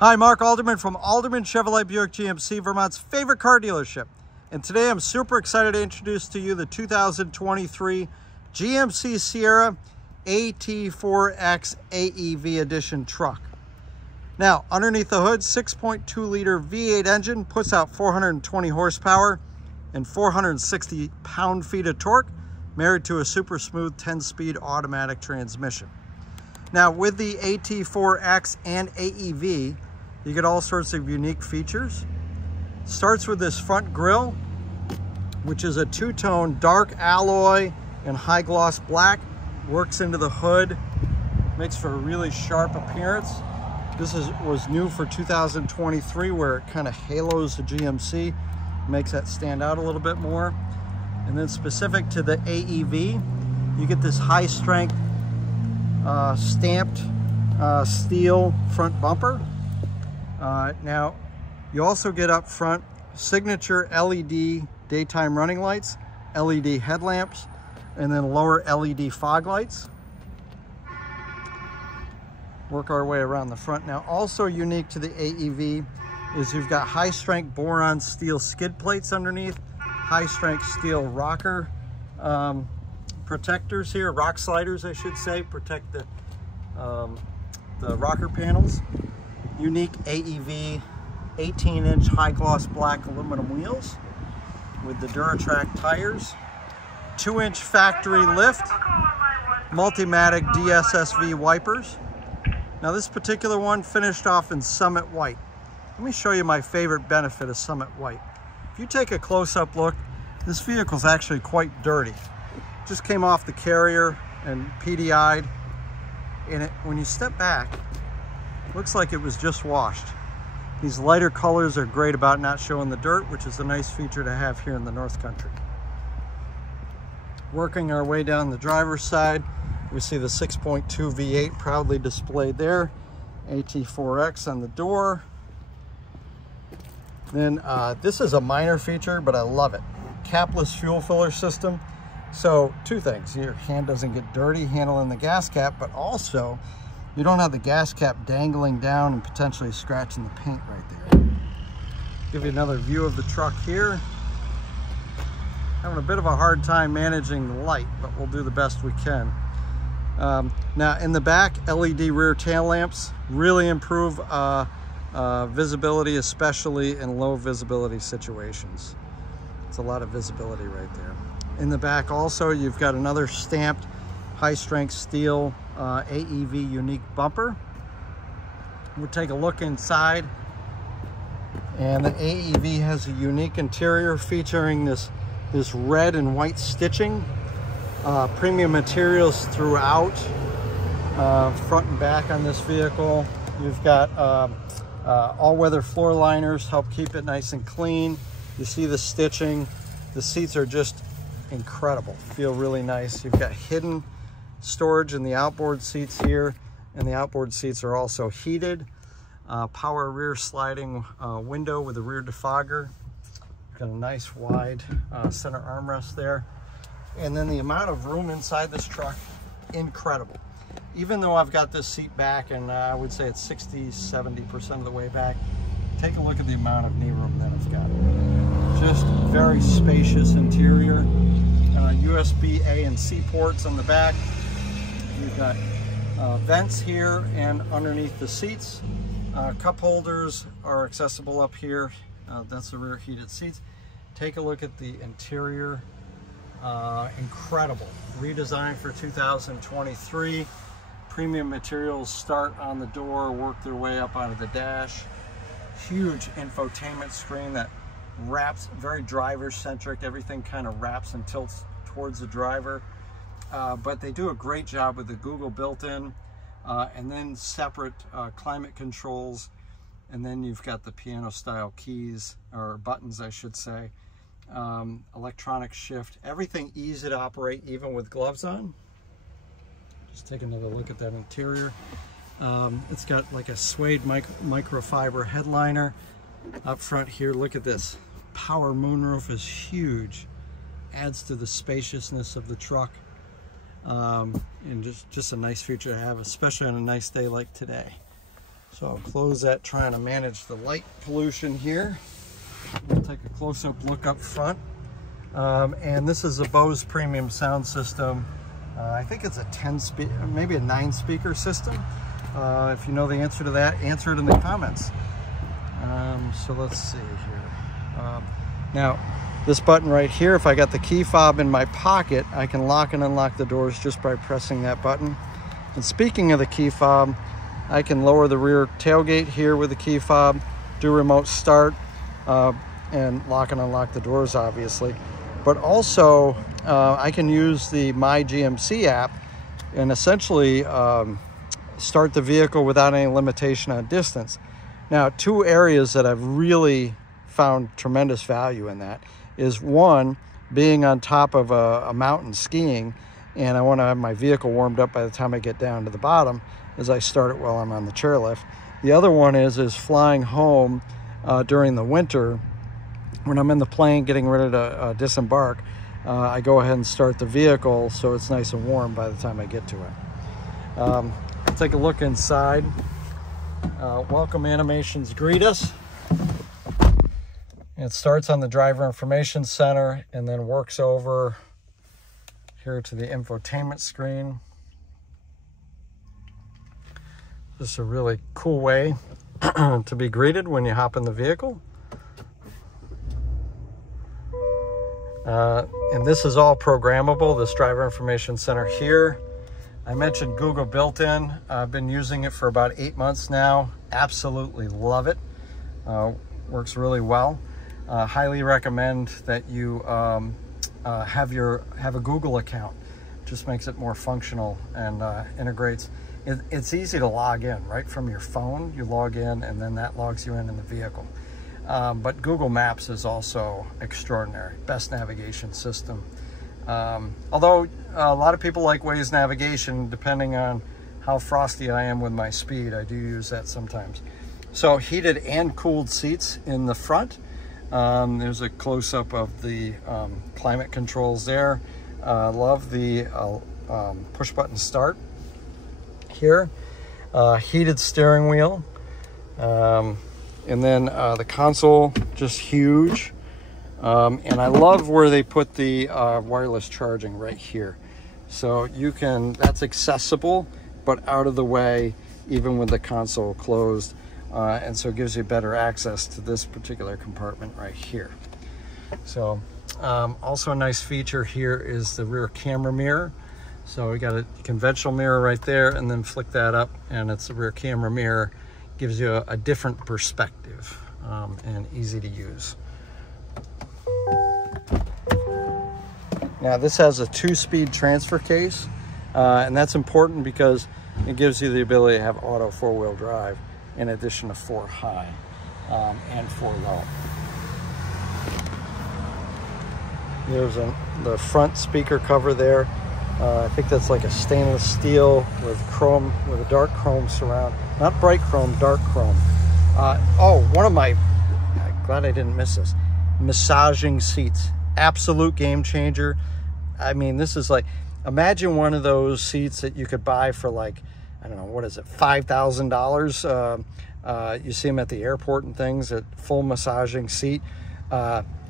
Hi, Mark Alderman from Alderman Chevrolet Buick GMC, Vermont's favorite car dealership. And today I'm super excited to introduce to you the 2023 GMC Sierra AT4X AEV edition truck. Now, underneath the hood, 6.2 liter V8 engine puts out 420 horsepower and 460 pound-feet of torque, married to a super smooth 10-speed automatic transmission. Now, with the AT4X and AEV, you get all sorts of unique features. Starts with this front grille, which is a two-tone dark alloy and high gloss black. Works into the hood, makes for a really sharp appearance. This was new for 2023, where it kind of halos the GMC, makes that stand out a little bit more. And then specific to the AEV, you get this high strength stamped steel front bumper. Now, you also get up front signature LED daytime running lights, LED headlamps, and then lower LED fog lights. Work our way around the front. Now, also unique to the AEV is you've got high strength boron steel skid plates underneath, high strength steel rocker protectors here, rock sliders I should say, protect the rocker panels. Unique AEV 18-inch high gloss black aluminum wheels with the Duratrack tires, 2-inch factory lift, Multimatic DSSV wipers. Now this particular one finished off in Summit White. Let me show you my favorite benefit of Summit White. If you take a close-up look, this vehicle is actually quite dirty. Just came off the carrier and PDI'd, and when you step back, looks like it was just washed. These lighter colors are great about not showing the dirt, which is a nice feature to have here in the North Country. Working our way down the driver's side, we see the 6.2 V8 proudly displayed there. AT4X on the door. Then this is a minor feature, but I love it. Capless fuel filler system. So two things, your hand doesn't get dirty handling the gas cap, but also you don't have the gas cap dangling down and potentially scratching the paint right there. Give you another view of the truck here. Having a bit of a hard time managing the light, but we'll do the best we can. Now in the back, LED rear tail lamps really improve visibility, especially in low visibility situations. It's a lot of visibility right there. In the back also, you've got another stamped high strength steel AEV unique bumper. We'll take a look inside, and the AEV has a unique interior featuring this red and white stitching, premium materials throughout, front and back on this vehicle. You've got all-weather floor liners, help keep it nice and clean. You see the stitching. The seats are just incredible, feel really nice. You've got hidden storage in the outboard seats here, and the outboard seats are also heated. Power rear sliding window with a rear defogger. Got a nice wide center armrest there. And then the amount of room inside this truck, incredible. Even though I've got this seat back, and I would say it's 60–70% of the way back, take a look at the amount of knee room that I've got. Just very spacious interior. USB A and C ports on the back. You've got vents here and underneath the seats. Cup holders are accessible up here. That's the rear heated seats. Take a look at the interior. Incredible. Redesigned for 2023. Premium materials start on the door, work their way up onto the dash. Huge infotainment screen that wraps, very driver-centric. Everything kind of wraps and tilts towards the driver. But they do a great job with the Google built-in, and then separate climate controls. And then you've got the piano-style keys, or buttons, I should say. Electronic shift, everything easy to operate even with gloves on. Just take another look at that interior. It's got like a suede microfiber headliner up front here. Look at this, power moonroof is huge, adds to the spaciousness of the truck. And just a nice feature to have, especially on a nice day like today. So I'll close that, trying to manage the light pollution here. We'll take a close-up look up front. And this is a Bose premium sound system. I think it's a 10-speaker, maybe a 9-speaker system. If you know the answer to that, answer it in the comments. So let's see here. Now, this button right here, if I got the key fob in my pocket, I can lock and unlock the doors just by pressing that button. And speaking of the key fob, I can lower the rear tailgate here with the key fob, do remote start, and lock and unlock the doors, obviously. But also, I can use the My GMC app and essentially start the vehicle without any limitation on distance. Now, two areas that I've really found tremendous value in that is, one, being on top of a mountain skiing, and I want to have my vehicle warmed up by the time I get down to the bottom as I start it while I'm on the chairlift. The other one is flying home during the winter. When I'm in the plane getting ready to disembark, I go ahead and start the vehicle so it's nice and warm by the time I get to it. Take a look inside. Welcome animations greet us. It starts on the driver information center and then works over here to the infotainment screen. This is a really cool way to be greeted when you hop in the vehicle. And this is all programmable, this driver information center here. I mentioned Google built-in. I've been using it for about 8 months now. Absolutely love it. Works really well. Highly recommend that you have a Google account. Just makes it more functional and integrates. It's easy to log in right from your phone. You log in and then that logs you in the vehicle. But Google Maps is also extraordinary. Best navigation system. Although a lot of people like Waze navigation, depending on how frosty I am with my speed, I do use that sometimes. So heated and cooled seats in the front. There's a close-up of the climate controls there. Love the push button start here. Heated steering wheel. And then the console, just huge. And I love where they put the wireless charging right here. So you can, that's accessible, but out of the way, even with the console closed. And so it gives you better access to this particular compartment right here. So also a nice feature here is the rear camera mirror. So we got a conventional mirror right there, and then flick that up and it's a rear camera mirror. Gives you a different perspective and easy to use. Now this has a 2-speed transfer case, and that's important because it gives you the ability to have auto 4-wheel drive in addition to 4 high and 4 low. There's the front speaker cover there. I think that's like a stainless steel with chrome, with a dark chrome surround. Not bright chrome, dark chrome. Oh, one of my, I'm glad I didn't miss this, massaging seats. Absolute game changer. I mean, this is like, imagine one of those seats that you could buy for like, I don't know, what is it, $5,000. You see them at the airport and things, a full massaging seat.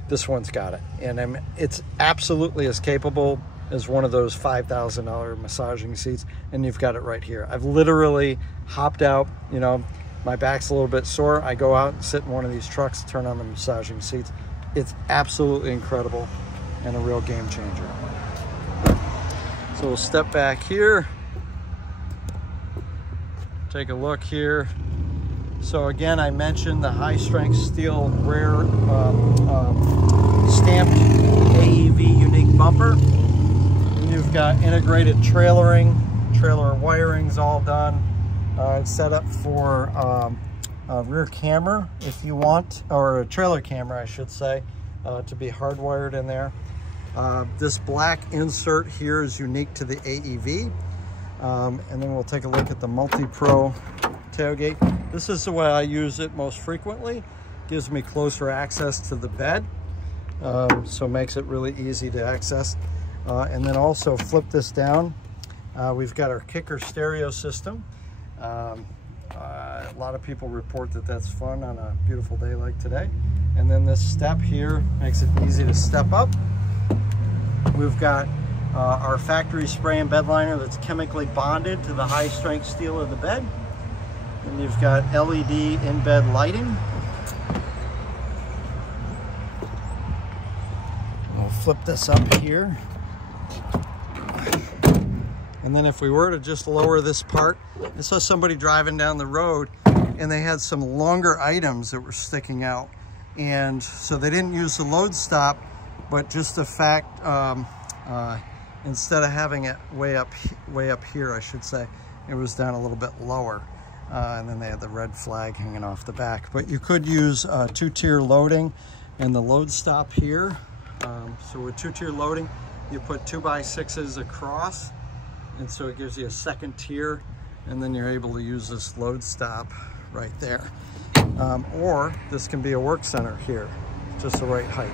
This one's got it. And it's absolutely as capable as one of those $5,000 massaging seats, and you've got it right here. I've literally hopped out, you know, my back's a little bit sore. I go out and sit in one of these trucks, turn on the massaging seats. It's absolutely incredible and a real game changer. So we'll step back here, take a look here. So again, I mentioned the high-strength steel rear stamped AEV unique bumper. You've got integrated trailering, trailer wiring's all done. It's set up for a rear camera if you want, or a trailer camera I should say, to be hardwired in there. This black insert here is unique to the AEV. And then we'll take a look at the multi-pro tailgate. This is the way I use it most frequently. Gives me closer access to the bed, so makes it really easy to access. And then also flip this down. We've got our kicker stereo system. A lot of people report that that's fun on a beautiful day like today. And then this step here makes it easy to step up. We've got our factory spray and bed liner that's chemically bonded to the high strength steel of the bed. And you've got LED in-bed lighting. We'll flip this up here. And then if we were to just lower this part, I saw somebody driving down the road and they had some longer items that were sticking out. And so they didn't use the load stop, but just the fact, instead of having it way up here, I should say, it was down a little bit lower. And then they had the red flag hanging off the back. But you could use two-tier loading and the load stop here. So with two-tier loading, you put 2x6s across, and so it gives you a second tier, and then you're able to use this load stop right there. Or this can be a work center here, just the right height.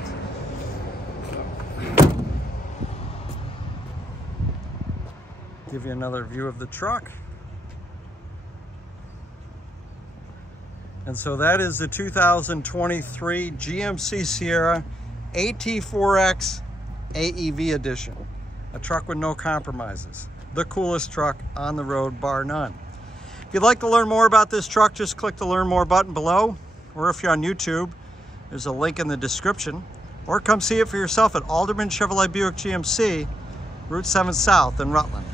Give you another view of the truck. And so that is the 2023 GMC Sierra AT4X AEV edition. A truck with no compromises. The coolest truck on the road, bar none. If you'd like to learn more about this truck, just click the Learn More button below. Or if you're on YouTube, there's a link in the description. Or come see it for yourself at Alderman Chevrolet Buick GMC, Route 7 South in Rutland.